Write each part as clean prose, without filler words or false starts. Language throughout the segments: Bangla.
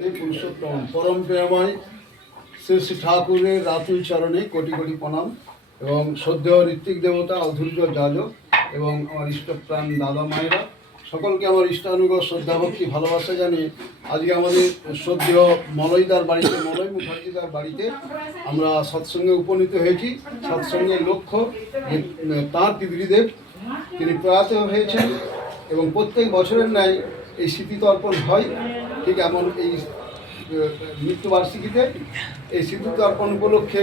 পুরুষোত্তম পরম প্রেমময় শ্রী শ্রী ঠাকুরের রাতুল চরণে কোটি কোটি প্রণাম এবং শ্রদ্ধেয় ঋত্বিক দেবতা অধৈর্য যাজক এবং আমার ইষ্টপ্রাণ দাদা মায়েরা সকলকে আমার ইষ্টানুগত শ্রদ্ধা ভক্তি ভালোবাসা জানিয়ে আজকে আমাদের শ্রদ্ধেয় মলয়দার বাড়িতে মলয় মুখার্জিদার বাড়িতে আমরা সৎসঙ্গে উপনীত হয়েছি। সৎসঙ্গের লক্ষ্য তাঁর পিতৃদেব তিনি প্রয়াত হয়েছেন এবং প্রত্যেক বছরের ন্যায় এই স্মৃতিতর্পণ হয়। ঠিক এমন এই মৃত্যুবার্ষিকীতে এই স্মৃতিতর্পণ উপলক্ষে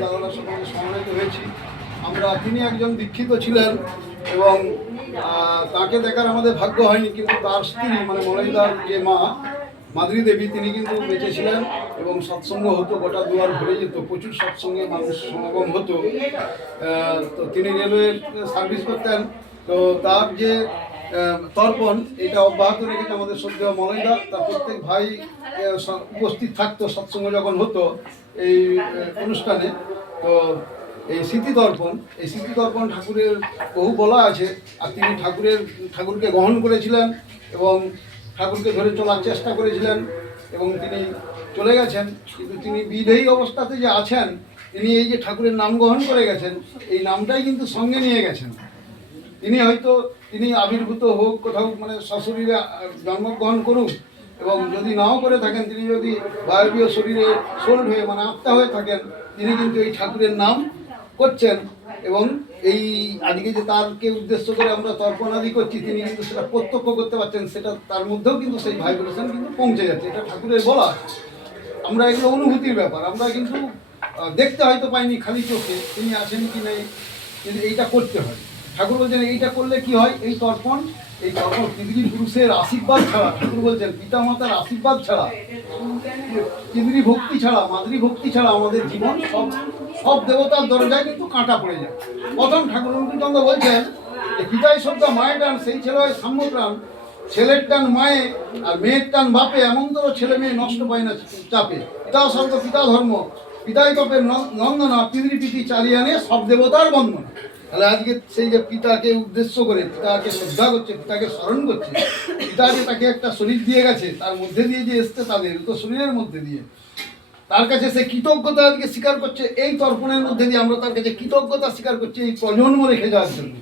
দাদারা সকলে সমবেত হয়েছি। তিনি একজন দীক্ষিত ছিলেন এবং তাকে দেখার আমাদের ভাগ্য হয়নি, কিন্তু তার স্ত্রী মানে মলয়দার যে মা মাদ্রি দেবী তিনি কিন্তু বেঁচে ছিলেন এবং সৎসঙ্গ হতো, গোটা দুয়ার ভরে যেত, প্রচুর সৎসঙ্গে মানুষ সমাগম হতো। তো তিনি রেলওয়ের সার্ভিস করতেন। তো তার যে তর্পণ এটা অব্যাহত রেখেছে আমাদের শ্রদ্ধেয় মলয়দা। তার প্রত্যেক ভাই উপস্থিত থাকতো সৎসঙ্গ যখন হতো এই অনুষ্ঠানে। তো এই স্মৃতিতর্পণ ঠাকুরের বহু বলা আছে, আর তিনি ঠাকুরকে গ্রহণ করেছিলেন এবং ঠাকুরকে ধরে চলার চেষ্টা করেছিলেন এবং তিনি চলে গেছেন। কিন্তু তিনি বিদেহী অবস্থাতে যে আছেন, তিনি এই যে ঠাকুরের নাম গ্রহণ করে গেছেন, এই নামটাই কিন্তু সঙ্গে নিয়ে গেছেন। তিনি আবির্ভূত হোক কোথাও, মানে সশরীরে জন্মগ্রহণ করুক, এবং যদি নাও করে থাকেন, তিনি যদি বায়বীয় শরীরে সোল্ড হয়ে মানে আত্মা হয়ে থাকেন, তিনি কিন্তু এই ঠাকুরের নাম করছেন। এবং এই আজকে যে তারকে উদ্দেশ্য করে আমরা তর্পণাদি করছি, তিনি কিন্তু সেটা প্রত্যক্ষ করতে পারছেন, সেটা তার মধ্যেও কিন্তু সেই ভাইব্রেশন কিন্তু পৌঁছে যাচ্ছে। এটা ঠাকুরের বলা। আমরা এগুলো অনুভূতির ব্যাপার, আমরা কিন্তু দেখতে হয়তো পাইনি খালি চোখে তিনি আছেন কি নেই, কিন্তু এইটা করতে হয়। ঠাকুর বলছেন এইটা করলে কি হয়, এই তর্পণ পিতৃপুরুষের আশীর্বাদ ছাড়া, ঠাকুর বলছেন পিতামাতার আশীর্বাদ ছাড়া, পিতৃভক্তি ছাড়া, মাতৃভক্তি ছাড়া আমাদের জীবন সব দেবতার দরজায় কিন্তু কাঁটা পড়ে যায়। প্রথম ঠাকুর অঙ্কিচন্দ্র বলছেন যে পিতাই শব্দ মায়ের টান, সেই ছেলে হয় সাম্যপ্রাণ, ছেলের টান মায়ে আর মেয়ের টান বাপে, এমনতর ছেলে মেয়ে নষ্ট পায় না চাপে। পিতা শব্দ পিতা ধর্ম, পিতাই তপের নন্দনা, পিতৃপিতি চালিয়ে আনে সব দেবতার বন্দনা। তাহলে আজকে সেই যে পিতাকে উদ্দেশ্য করে, পিতাকে শ্রদ্ধা করছে, পিতাকে স্মরণ করছে, পিতাকে তাকে একটা শরীর দিয়ে গেছে, তার মধ্যে দিয়ে যে এসছে তাদের তো শরীরের মধ্যে দিয়ে, তার কাছে সে কৃতজ্ঞতা আজকে স্বীকার করছে। এই তর্পণের মধ্যে দিয়ে আমরা তার কাছে কৃতজ্ঞতা স্বীকার করছি এই প্রজন্ম রেখে যাওয়ার জন্য।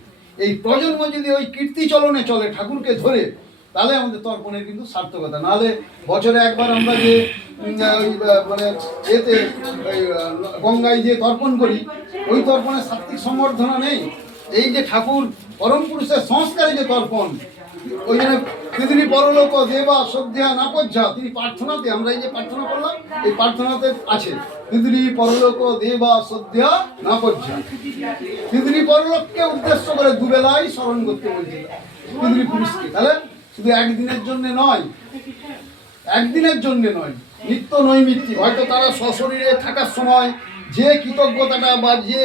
এই প্রজন্ম যদি ওই কীর্তি চলনে চলে ঠাকুরকে ধরে, তাহলে আমাদের তর্পণের কিন্তু সার্থকতা। নাহলে বছরে একবার আমরা যে মানে এতে গঙ্গায় যে তর্পণ করি, ওই তর্পণের সাত্বিক সম্বর্ধনা নেই। এই যে ঠাকুর পরম পুরুষের সংস্কারে যে তর্পণ, ওই জন্য পৃথিবী পরলোক দেবা শ্রদ্ধা নাপজ্জা, তিনি প্রার্থনাতে, আমরা এই যে প্রার্থনা করলাম, এই প্রার্থনাতে আছে পৃথিবী পরলোক দেবা শ্রদ্ধা নাপজ্জা। পৃথিবী পরলোককে উদ্দেশ্য করে দুবেলাই স্মরণ করতে বলছিল পৃথিবী পুরুষকে। তাহলে শুধু একদিনের জন্য নয়, নিত্য নৈমিত্তিক। হয়তো তারা সশরীরে থাকার সময় যে কৃতজ্ঞতাটা বা যে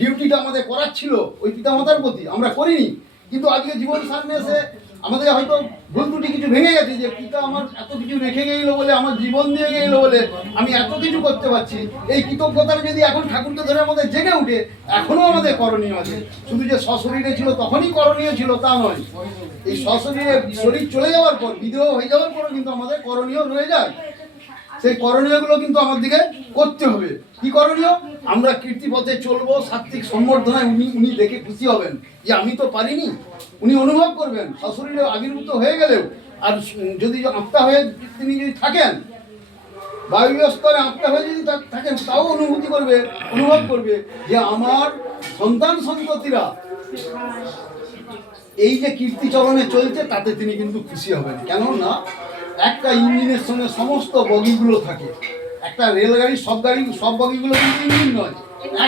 ডিউটিটা আমাদের করার ছিল ওই পিতামাতার প্রতি আমরা করিনি, কিন্তু আজকে জীবন সামনে এসে আমাদের হয়তো ভুল ত্রুটি কিছু ভেঙে গেছে, যে পিতা আমার এত কিছু রেখে গেল বলে, আমার জীবন দিয়ে গেল বলে আমি এত কিছু করতে পারছি। এই কৃতজ্ঞতাটা যদি এখন ঠাকুরকে ধরে আমাদের জেগে উঠে, এখনও আমাদের করণীয় আছে। শুধু যে সশরীরে ছিল তখনই করণীয় ছিল তা নয়, এই সশরীরে শরীর চলে যাওয়ার পর, বিদেহ হয়ে যাওয়ার পরও কিন্তু আমাদের করণীয় রয়ে যায়। সেই করণীয়গুলো কিন্তু আমার দিকে করতে হবে। কি করণীয়? আমরা কীর্তিপথে চলবো, সাত্বিক সম্বর্ধনায় উনি দেখে খুশি হবেন যে আমি তো পারিনি, উনি অনুভব করবেন সশরীরে আবির্ভূত হয়ে গেলেও। আর যদি আত্মা হয়ে তিনি যদি থাকেন, বায়বীয় স্তরে আত্মা হয়ে যদি থাকেন, তাও অনুভব করবে যে আমার সন্তান সন্ততিরা এই যে কীর্তি চলনে চলছে, তাতে তিনি কিন্তু খুশি হবেন। কেননা একটা ইঞ্জিনের সঙ্গে সমস্ত বগিগুলো থাকে। একটা রেলগাড়ি সব বগিগুলো কিন্তু ইঞ্জিন নয়,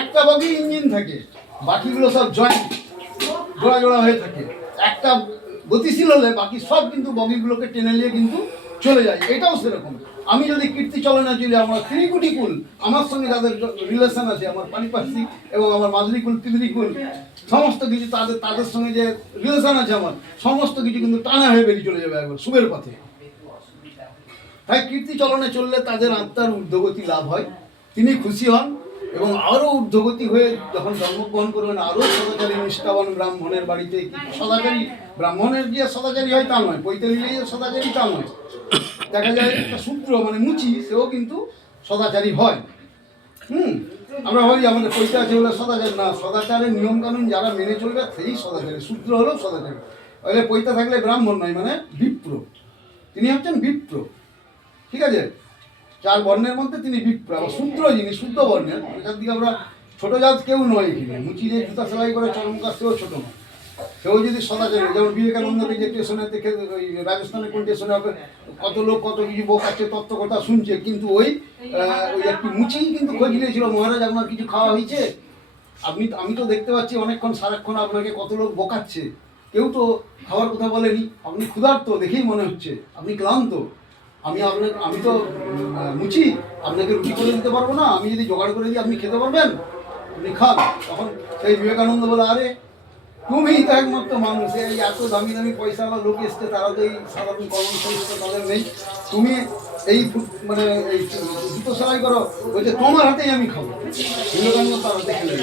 একটা বগি ইঞ্জিন থাকে, বাকিগুলো সব জয়েন্ট জোড়া হয়ে থাকে। একটা গতিশীল হলে বাকি সব কিন্তু বগিগুলোকে টেনে নিয়ে কিন্তু চলে যায়। এটাও সেরকম। আমি যদি কীর্তি চলনে চলে, আমার ত্রিকুটিকুল, আমার সঙ্গে যাদের রিলেশন আছে, আমার পারিপার্শ্বিক এবং আমার মাদ্রিকুল পিতৃকুল সমস্ত কিছু, তাদের সঙ্গে যে রিলেশন আছে আমার, সমস্ত কিছু কিন্তু টানা হয়ে বেরিয়ে চলে যাবে একবার শুভের পথে। তাই কীর্তি চলনে চললে তাদের আত্মার ঊর্ধ্বগতি লাভ হয়, তিনি খুশি হন এবং আরও ঊর্ধ্বগতি হয়ে যখন জন্মগ্রহণ করবেন, আরও সদাচারী নিষ্ঠাবান ব্রাহ্মণের বাড়িতে। সদাচারী ব্রাহ্মণের যে সদাচারী হয় তা নয়, পৈতৃক সদাচারী তা নয়, দেখা যায় একটা শূদ্র মানে মুচি, সেও কিন্তু সদাচারী হয়। আমরা ভাবি আমাদের পয়সা আছে বলে সদাচার, না, সদাচারের নিয়মকানুন যারা মেনে চলবে সেই সদাচারী। শূদ্র হলেও সদাচারী। তাহলে পয়সা থাকলে ব্রাহ্মণ নয়, মানে বিপ্র, তিনি হচ্ছেন বিপ্র, ঠিক আছে? 4 বর্ণের মধ্যে তিনি বিপ্র। আবার শূদ্র যিনি শুদ্ধ বর্ণের, এখান থেকে আমরা ছোট জাত কেউ নয়। এখানে মুচি যে জুতা সেলাই করে চরমকার, সেও ছোট নয়, সেও যদি সদাচারী। যেমন বিবেকানন্দকে যে স্টেশনে দেখে, ওই রাজস্থানে কোন স্টেশনে কত লোক কত কিছু বোকাচ্ছে, তত্ত্ব কথা শুনছে, কিন্তু ওই একটি মুচি কিন্তু খোঁজ নিয়েছিল, মহারাজ আপনার কিছু খাওয়া হয়েছে? আমি তো দেখতে পাচ্ছি অনেকক্ষণ সারাক্ষণ আপনাকে কত লোক বোকাচ্ছে, কেউ তো খাওয়ার কথা বলেনি, আপনি ক্ষুধার্ত দেখেই মনে হচ্ছে, আপনি ক্লান্ত, আমি তো মুচি, আপনাকে রুটি করে দিতে পারবো না, আমি যদি জোগাড় করে দিই আপনি খেতে পারবেন, আপনি খান। তখন সেই বিবেকানন্দ বলে, আরে তুমি তো একমাত্র মানুষ, এই এত দামি দামি পয়সা বা লোক এসছে, তারা তো এই সাধারণ কর্মসংস্থান তাদের নেই, তুমি এই মানে এই জুতো সেলাই করো, বলছে তোমার হাতেই আমি খাবো। বিবেকানন্দ তার হাতে খেলে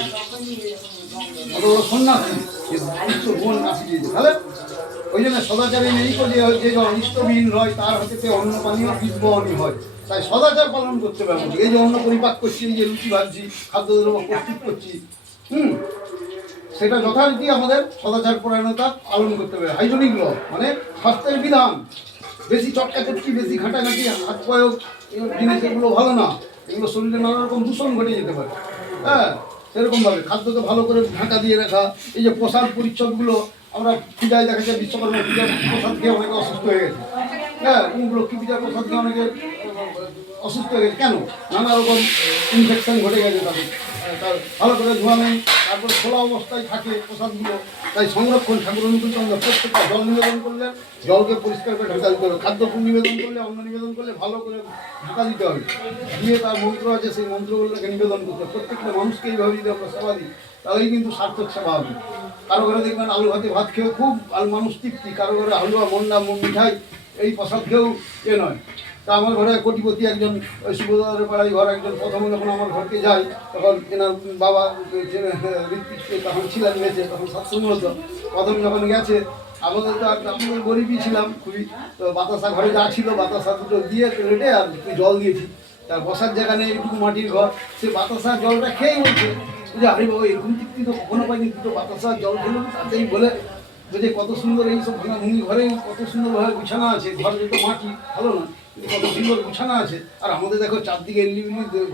অত বড় সন্ন্যাসী, বোন নাসি দিয়েছে। তাহলে ওই জন্য সদাচারী নেই তো, যে অনিষ্টবিহীন রয় তার হাতে অন্ন পানীয় বীজবহনই হয়। তাই সদাচার পালন করতে হবে আমাদের। এই যে অন্ন পরিপাক করছি, এই যে রুটি ভাজছি, খাদ্যদ্রব্য প্রস্তুত করছি, সেটা যথারীতি আমাদের সদাচার পরায়ণতা পালন করতে হবে। হাইজেনিক ল মানে স্বাস্থ্যের বিধান। বেশি চটকাচটকি, বেশি ঘাটাঘাটি, হাত প্রয়োগ জিনিস, এগুলো ভালো না। এগুলো শরীরে নানা রকম দূষণ ঘটে যেতে পারে। হ্যাঁ, সেরকমভাবে খাদ্যকে ভালো করে ঢাকা দিয়ে রাখা। এই যে প্রসাদ পরিচ্ছদগুলো, আমরা পূজায় দেখা যায় বিশ্বকর্মা পূজার প্রসাদ খেয়ে অনেকে অসুস্থ হয়ে গেছে। হ্যাঁ, লক্ষ্মী পূজার প্রসাদ খেয়ে অনেকে অসুস্থ হয়ে গেছে। কেন? নানা রকম ইনফেকশন ঘটে গেছে তাদের। তার ভালো করে ধোয়া নেই, তারপর খোলা অবস্থায় থাকে প্রসাদগুলো। তাই সংরক্ষণ, ঠাকুর অনুকূল আমরা প্রত্যেকটা জল নিবেদন করলে জলকে পরিষ্কার করে ঢাকা দিতে হবে। খাদ্য নিবেদন করলে, অন্ন নিবেদন করলে ভালো করে ঢাকা দিতে হবে, দিয়ে তার মন্ত্র আছে, সেই মন্ত্রগুলোকে নিবেদন করতে হবে। প্রত্যেকটা মানুষকে এইভাবে যদি আমরা সেবা দিই, তাহলেই কিন্তু সার্থক সেবা হবে। কারো ঘরে দেখবেন আলু ভাতে ভাত খেয়েও খুব মানুষ তৃপ্তি, কারো ঘরে হালুয়া, মন্ডা, মিঠাই, এই প্রসাদ খেয়েও নয়। তা আমার ঘরে কোটিপতি একজন, ওই সুবোধারের পাড়ায় ঘর একজন, প্রথমে যখন আমার ঘরকে যাই, তখন এনার বাবা ঋত্বিক তখন ছিলেন বেঁচে, তখন সৎসঙ্গ হতো। প্রথম যখন গেছে, আমাদের তো আমাদের গরিবই ছিলাম খুবই, তো বাতাসা ঘরে যা ছিল বাতাসা দুটো দিয়ে রেটে আর একটু জল দিয়েছি। তার বসার জায়গা নেই, একটু মাটির ঘর, সে বাতাসার জলটা খেয়েই বলছে যে আরে বাবা, এরকম তৃপ্তি তো কখনো পাইনি, দুটো বাতাসার জল খেলাম। তাতেই বলে যে কত সুন্দর এইসব ভাঙাভুঙি ঘরে কত সুন্দরভাবে বিছানা আছে, ঘর যেহেতু মাটি ভালো না, কিন্তু কত সুন্দর বিছানা আছে। আর আমাদের দেখো চারদিকে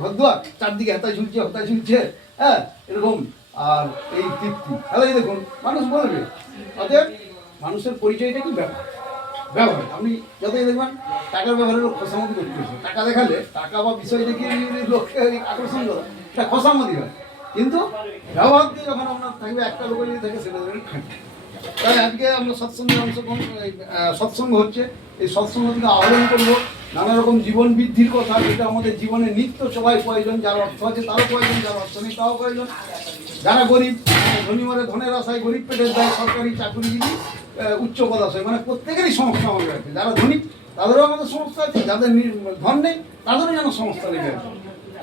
ঘর দুয়ার, চারদিকে হেতায় ঝুলছে, হতায় ঝুলছে, হ্যাঁ, এরকম। আর এই তৃপ্তি, তাহলে দেখুন মানুষ বলবে। অতএব মানুষের পরিচয়টা কি? ব্যবহার। আপনি যতই দেখবেন টাকার ব্যবহারে লোক খোসামতি করতে হচ্ছে, টাকা দেখালে, টাকা বা বিষয় দেখিয়ে লোককে আকর্ষণ করা, এটা খোসামতি হয়। কিন্তু ব্যবহার দিয়ে যখন আপনার থাকবে, একটা লোকের যদি থাকে, সেটা ধরেন খাঁটি। তাই আজকে আমরা সৎসঙ্গে সৎসঙ্গ হচ্ছে, এই সৎসঙ্গ থেকে আহ্বান করবো নানা রকম জীবন বৃদ্ধির কথা, যেটা আমাদের জীবনে নিত্য সবাই প্রয়োজন। যার অর্থ আছে তারও প্রয়োজন, যার অর্থ নেই তাও প্রয়োজন। যারা গরিব, ধনী মানে ধনের আশায় গরিব পেটের দেয়, সরকারি চাকরিজীবী উচ্চ পদাশয়, মানে প্রত্যেকেরই সমস্যা আমাদের আছে। যারা ধনী তাদেরও আমাদের সমস্যা আছে, যাদের ধন নেই তাদেরও যেন সমস্যা লেগে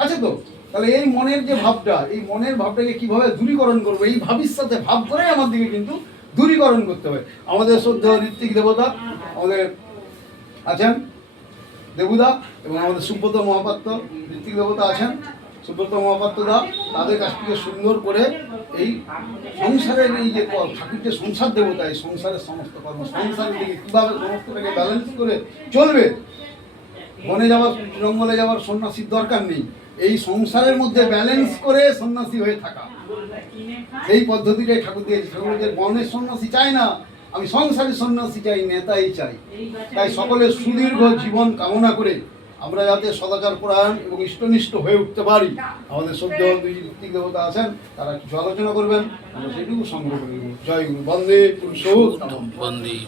আছে তো। তাহলে এই মনের যে ভাবটা, এই মনের ভাবটাকে কীভাবে দূরীকরণ করবো, এই ভাবির সাথে ভাব করে আমার দিকে কিন্তু দূরীকরণ করতে হবে। আমাদের শ্রদ্ধেয় ঋত্বিক দেবতা আমাদের আছেন, দেবুদা, এবং আমাদের সুব্রত মহাপাত্র ঋত্বিক দেবতা আছেন, সুব্রত মহাপাত্র দা, তাদের কাছ থেকে সুন্দর করে এই সংসারের এই যে ঠাকুর যে সংসার দেবতা, এই সংসারের সমস্ত কর্ম, সংসারের দিকে কীভাবে সমস্তটাকে ব্যালেন্স করে চলবে। বনে যাওয়ার, জঙ্গলে যাওয়ার সন্ন্যাসীর দরকার নেই, এই সংসারের মধ্যে ব্যালেন্স করে সন্ন্যাসী হয়ে থাকা, সেই পদ্ধতিটাই ঠাকুর দিয়েছে। ঠাকুর যে বনের সন্ন্যাসী চাই না, আমি সংসারের সন্ন্যাসী চাই, নেতাই চাই। তাই সকলের সুদীর্ঘ জীবন কামনা করে আমরা যাতে সদাচার পরায়ণ এবং ইষ্টনিষ্ঠ হয়ে উঠতে পারি, আমাদের শ্রদ্ধেয় দুই ঋত্বিক দেবতা আছেন, তারা কিছু আলোচনা করবেন, আমরা সেটুকু সংগ্রহ করে নেব। জয় গুরু। বন্দে পুরুষোত্তম।